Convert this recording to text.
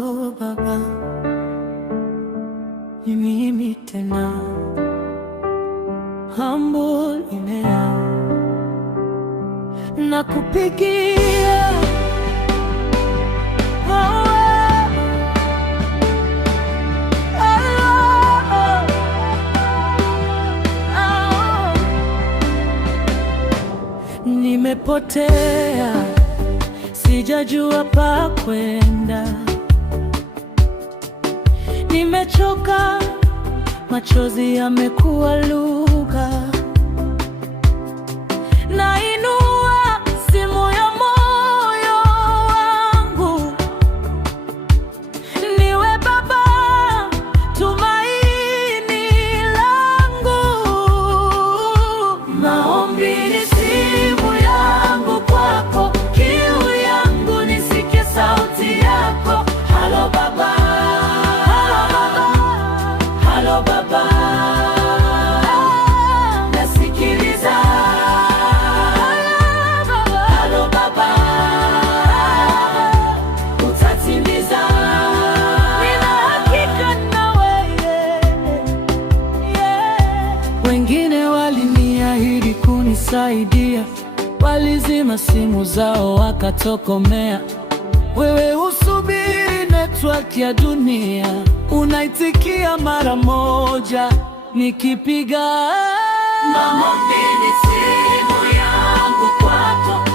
Oh Baba, ni mimi tena, humble imea, nakupigia nimepotea, sijajua pa kwenda, nimechoka, machozi yamekuwa lugha. Nainua simu ya moyo wangu, niwe Baba, tumaini langu. Maombi ni simu yangu kwako, kiu yangu nisikie sauti yako. Halo Baba, halo Baba, nasikiliza. Halo Baba, utatimiza. Nina hakika na wewe. Wengine waliniahidi kunisaidia, walizima simu zao wakatokomea. Wewe usubiri network ya dunia, unaitikia mara moja nikipiga. Maombi ni simu yangu kwako,